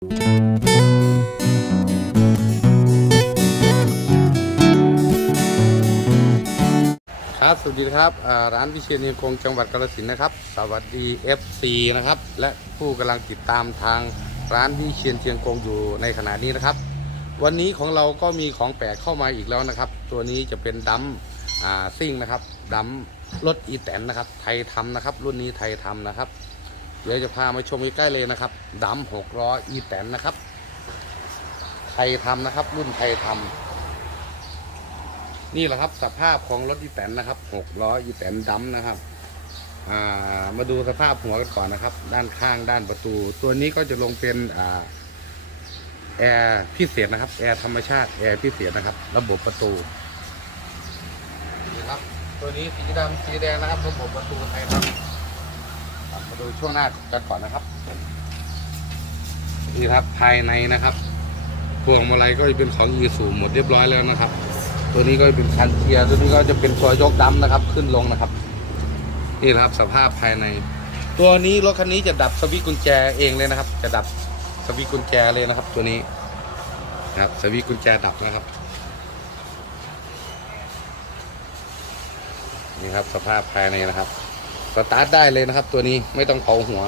ครับ สวัสดีครับร้านวิเชียรเนียงคงจังหวัดกาฬสินธุ์นะครับ สวัสดี FC นะครับ และผู้กำลังติดตามทางร้านวิเชียรเชียงคงอยู่ในขณะนี้นะครับ วันนี้ของเราก็มีของแปลกเข้ามาอีกแล้วนะครับ ตัวนี้จะเป็นดัมซิ่งนะครับดัมรถอีแตนนะครับ ไทยทำนะครับ รุ่นนี้ไทยทำนะครับ เดี๋ยวจะพามาชมใกล้ๆเลยนะครับดัมหกล้ออีแตนนะครับไทยทำนะครับ รุ่นไทยทำนี่แหละครับสภาพของรถอีแตนนะครับหกล้ออีแตนดำนะครับามาดูสภาพหัวกันก่อนนะครับ ด้านข้างด้านประตู ตัวนี้ก็จะลงเป็นอแอร์พิเศษนะครับแอร์ธรรมชาติแอร์พิเศษนะครับ ระบบประตูนี่ครับ ตัวนี้สีดำสีแดงนะครับ ระบบประตูไทยครับครับ มาดูช่วงหน้ากันก่อนนะครับ นี่ครับภายในนะครับพวงมาลัยก็จะเป็นของยีสูหมดเรียบร้อยแล้วนะครับ ตัวนี้ก็เป็นคันเทียร์ตัวนี้ก็จะเป็นตัวยกดำนะครับ ขึ้นลงนะครับ นี่นะครับสภาพภายใน ตัวนี้รถคันนี้จะดับสวิตช์กุญแจเองเลยนะครับ จะดับสวิตช์กุญแจเลยนะครับ ตัวนี้นะครับสวิตช์กุญแจดับนะครับนี่ครับสภาพภายในนะครับ สตาร์ทได้เลยนะครับ ตัวนี้ไม่ต้องเผาหัว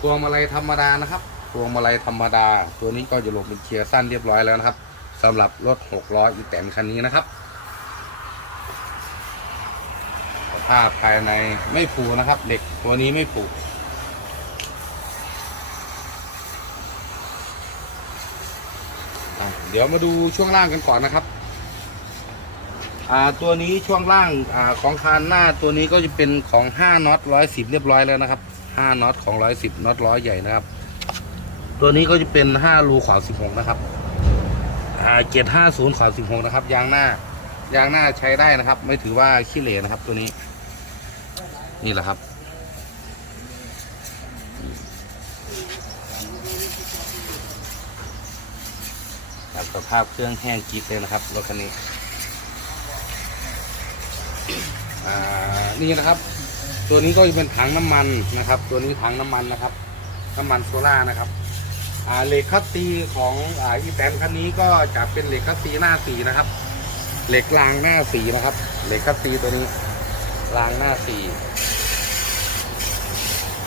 พวงมาลัยธรรมดานะครับพวงมาลัยธรรมดา ตัวนี้ก็จะลงเป็นเกียร์สั้นเรียบร้อยแล้วนะครับสำหรับรถหกล้ออีแตนคันนี้นะครับสภาพภายในไม่ผูนะครับเหล็กตัวนี้ไม่ผูเดี๋ยวมาดูช่วงล่างกันก่อนนะครับ อ่าตัวนี้ช่วงล่างอ่าของคานหน้าตัวนี้ก็จะเป็นของ5น็อต110 เรียบร้อยแล้วนะครับ5น็อตของ 110น็อตร้อยใหญ่นะครับ ตัวนี้ก็จะเป็น 5 รูขวา16 นะครับอ่าเกียร์50ขวา16 นะครับ ยางหน้ายางหน้าใช้ได้นะครับ ไม่ถือว่าขี้เหร่นะครับ ตัวนี้ นี่แหละครับครับสภาพเครื่องแห้งกิ๊กเลยนะครับรถคันนี้ อ่านี่นะครับ ตัวนี้ก็จะเป็นถังน้ำมันนะครับ ตัวนี้ถังน้ำมันนะครับ น้ำมันโซล่านะครับอ่าเหล็กคัตตีของอ่าอีแตนคันนี้ก็จะเป็นเหล็กคัตตีหน้าสีนะครับ เหล็กรางหน้าสีนะครับ เหล็กคัตตีตัวนี้รางหน้าสี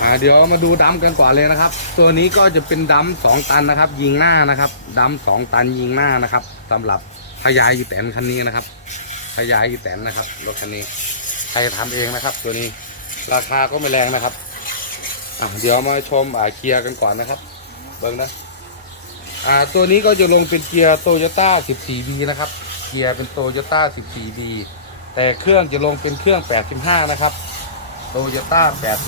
อ่าเดี๋ยวมาดูดัมกันก่อนเลยนะครับ ตัวนี้ก็จะเป็นดัมสองตันนะครับ ยิงหน้านะครับดัมสองตันยิงหน้านะครับสำหรับพยายอีแตนคันนี้นะครับพยายอีแตนนะครับรถคันนี้ ใครทำเองนะครับ ตัวนี้ราคาก็ไม่แรงนะครับอะเดี๋ยวมาชมอ่าเกียร์กันก่อนนะครับ เบิ้งนะอ่าตัวนี้ก็จะลงเป็นเกียร์โตโยต้า 14B นะครับ เกียร์เป็นโตโยต้า 14B แต่เครื่องจะลงเป็นเครื่อง 85 นะครับโตโยต้า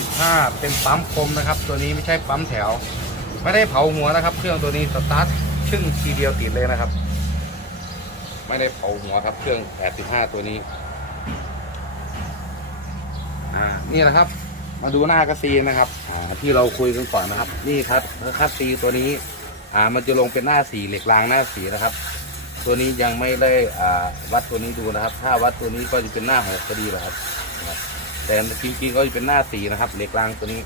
85 เป็นปั๊มคมนะครับ ตัวนี้ไม่ใช่ปั๊มแถว ไม่ได้เผาหัวนะครับ เครื่องตัวนี้สตาร์ทชึ่งทีเดียวติดเลยนะครับ ไม่ได้เผาหัวครับ เครื่อง 85 ตัวนี้ อ่านี่นะครับ มาดูหน้ากระซีนะครับอ่าที่เราคุยกันก่อนนะครับ นี่ครับคัสซีตัวนี้อ่ามันจะลงเป็นหน้าสีเหล็กรางหน้าสีนะครับ ตัวนี้ยังไม่ได้อ่าวัดตัวนี้ดูนะครับ ถ้าวัดตัวนี้ก็จะเป็นหน้าหกพอดีแหละครับนะครับแต่จริงๆก็จะเป็นหน้าสีนะครับ เหล็กรางตัวนี้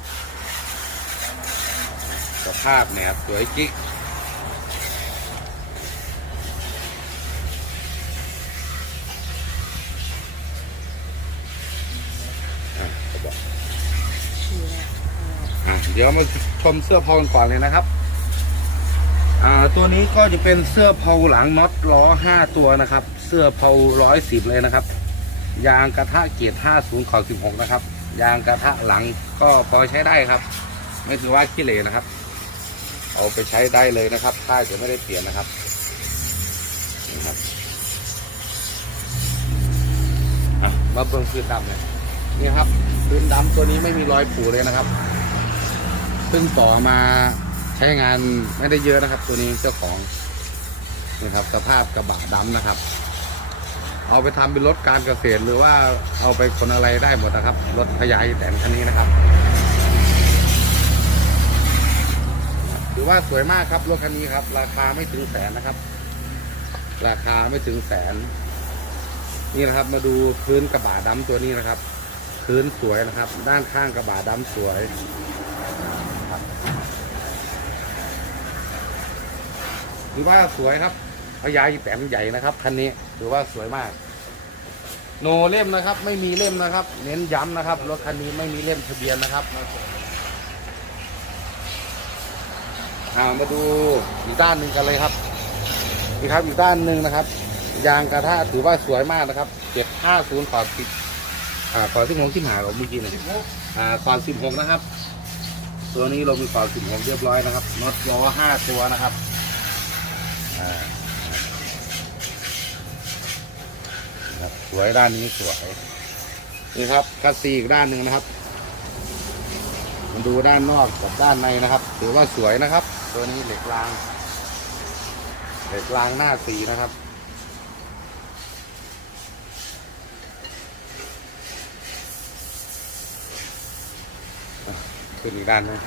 สภาพเนี่ยสวยจิ๊ก อะเขาบอก อะเดี๋ยวมาชมเสื้อเพากันก่อนเลยนะครับ อ่าตัวนี้ก็จะเป็นเสื้อเพาหลังน็อตล้อห้าตัวนะครับ เสื้อเพาร้อยสิบเลยนะครับ ยางกระทะเกียร์ห้าศูนย์ขอสิบหกนะครับ ยางกระทะหลังก็พอใช้ได้ครับ ไม่ถือว่าขี้เหร่นะครับ เอาไปใช้ได้เลยนะครับถ้าจะไม่ได้เปลี่ยนนะครับนี่ครับมาเบิ่งพื้นดำเลยนี่ครับพื้นดำตัวนี้ไม่มีรอยผูเลยนะครับ เพิ่งต่อมาใช้งานไม่ได้เยอะนะครับ ตัวนี้เจ้าของนี่ครับสภาพกระบะดำนะครับ เอาไปทำเป็นรถการเกษตรหรือว่าเอาไปคนอะไรได้หมดนะครับ รถขยายแต่คันนี้นะครับถือว่าสวยมากครับรถคันนี้ครับ ราคาไม่ถึงแสนนะครับ ราคาไม่ถึงแสน นี่นะครับ มาดูพื้นกระบะดำตัวนี้นะครับ พื้นสวยนะครับ ด้านข้างกระบะดำสวย ถือว่าสวยครับพญาอีแตนใหญ่นะครับคันนี้ถือว่าสวยมาก โนเล่มนะครับ ไม่มีเล่มนะครับ เน้นย้ำนะครับรถคันนี้ไม่มีเล่มทะเบียนนะครับอ่ามาดูอีกด้านหนึ่งกันเลยครับนี่ครับอีกด้านหนึ่งนะครับ ยางกระทะถือว่าสวยมากนะครับเจ็ดห้าศูนย์ขอสิบอ่าขอที่ผมที่หาเราเมื่อกี้นะอ่าขอสิบหกนะครับ ตัวนี้เรามีขอสิบหกเรียบร้อยนะครับน็อตล้อห้าตัวนะครับ ครับสวยด้านนี้สวย นี่ครับกัสซีอีกด้านหนึ่งนะครับมาดูด้านนอกกับด้านในนะครับ ถือว่าสวยนะครับ ตัวนี้เหล็กราง เหล็กรางหน้าสีนะครับขึ้นอีกด้านหนึง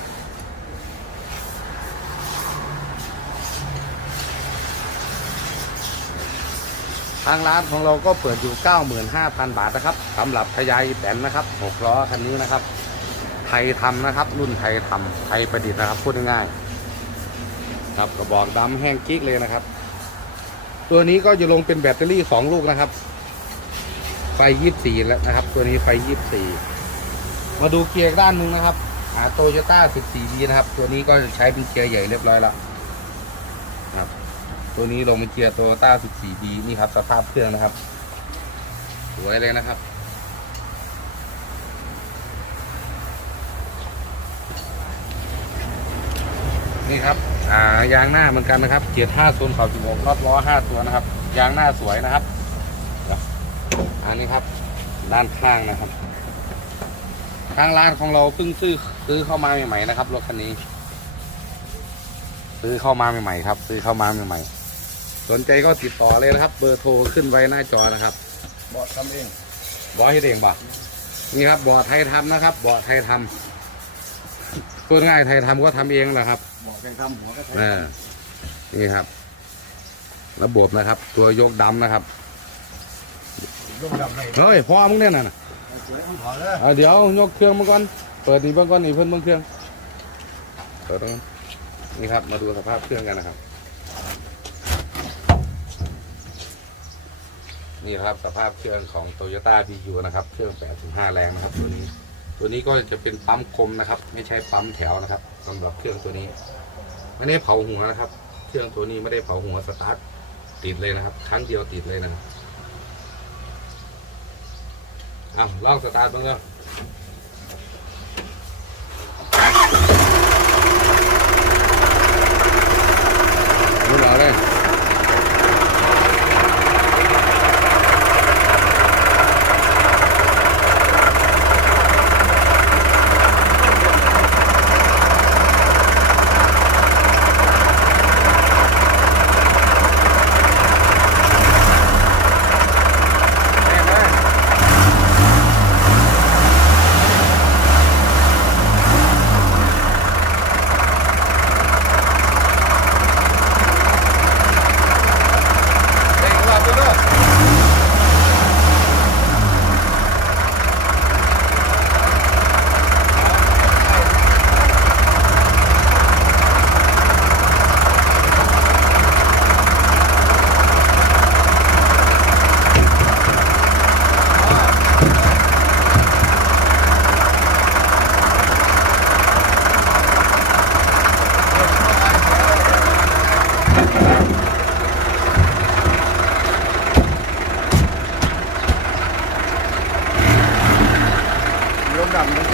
ทางร้านของเราก็เปิดอยู่ 95,000 บาทนะครับสำหรับขยายแบนนะครับ6ล้อคันนี้นะครับ ไทยทำนะครับ รุ่นไทยทำไทยประดิษฐ์นะครับพูดง่ายๆครับกระบอกดำแห้งกิ๊กเลยนะครับ ตัวนี้ก็จะลงเป็นแบตเตอรี่ 2 ลูกนะครับ ไฟ 24 แล้วนะครับ ตัวนี้ไฟ 24 มาดูเกียร์ด้านนึงนะครับอ่าโตโยต้า 14B นะครับ ตัวนี้ก็จะใช้เป็นเกียร์ใหญ่เรียบร้อยแล้ว ตัวนี้ลงเป็นเกียร์โตโยต้า 14B นี่ครับ สภาพเครื่องนะครับ สวยเลยนะครับ นี่ครับ อ่ายางหน้าเหมือนกันนะครับ เกียร์5โซนเขา16รอบล้อ 5 ตัวนะครับ ยางหน้าสวยนะครับ อันนี้ครับ ด้านข้างนะครับ ทางร้านของเราเพิ่งซื้อซื้อเข้ามาใหม่ๆนะครับรถคันนี้ซื้อเข้ามาใหม่ๆครับ ซื้อเข้ามาใหม่ๆ สนใจก็ติดต่อเลยนะครับ เบอร์โทรขึ้นไว้หน้าจอนะครับบอกทำเองบอให้เด้งบ่นี่ครับบ่อไทยทำนะครับบ่อไทยทำพูดง่ายไทยทำก็ทำเองแหละครับบอกแกงทำหัวก็ใช้เออนี่ครับ ระบบนะครับ ตัวยกดำนะครับลูกดำเลยเฮ้ยพ่อมึงเนี่ยน่ะสวยต้องถอดเลยเอาเดี๋ยวยกเครื่องมาก่อน เปิดนี่เบิ่งก่อนนี่เพิ่นเบิ่งเครื่องเปิดตรงนั้นนี่ครับ มาดูสภาพเครื่องกันนะครับ นี่ครับสภาพเครื่องของ Toyota BU นะครับ เครื่อง 8.5 แรงนะครับ ตัวนี้ ตัวนี้ก็จะเป็นปั๊มคมนะครับ ไม่ใช่ปั๊มแถวนะครับสำหรับเครื่องตัวนี้ ไม่ได้เผาหัวนะครับ เครื่องตัวนี้ไม่ได้เผาหัวสตาร์ทติดเลยนะครับ ครั้งเดียวติดเลยนะครับอ้าวลองสตาร์ทบ้างก็ ลูกดำเลย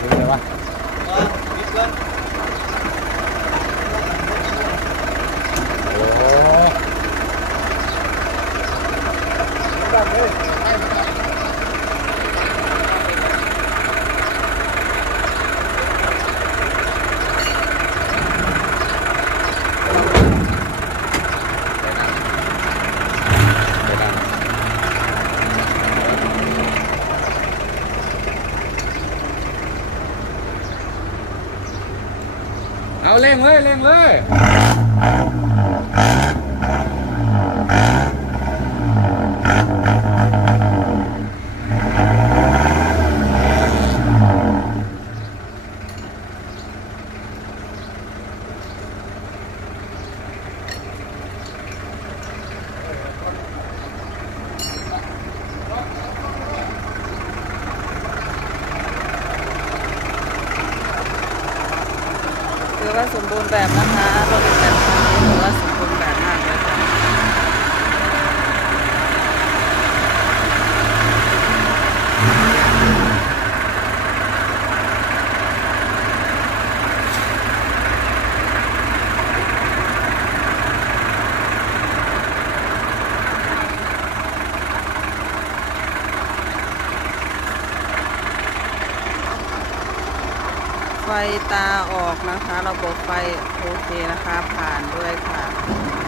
รู้เลยวะโอ้โห ดำเลย เดี๋ยวนะ เอาเร่งเลยเร่งเลย สมบูรณ์แบบนะคะรถแต่คันนี้ถือว่าสมบูรณ์แบบมากเลยค่ะ ไฟตาออกนะคะ ระบบไฟโอเคนะคะ ผ่านด้วยค่ะ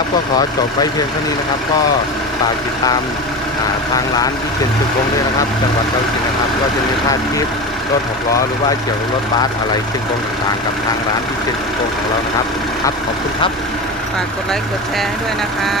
ครับก็ขอจบไว้เพียงเท่านี้นะครับ ก็ฝากติดตามาทางร้านที่เป็นจุดวงด้วยนะครับ จังหวัดกาฬสินธุ์นะครับ ก็จะมีค่าทิปรถหกล้อหรือว่าเกี่ยวกับรถบัสอะไรเป็นวงต่างๆกับทางร้านที่เป็นจุดวงของเรานะครับ ครับขอบคุณครับ ฝากกดไลค์กดแชร์ให้ด้วยนะคะ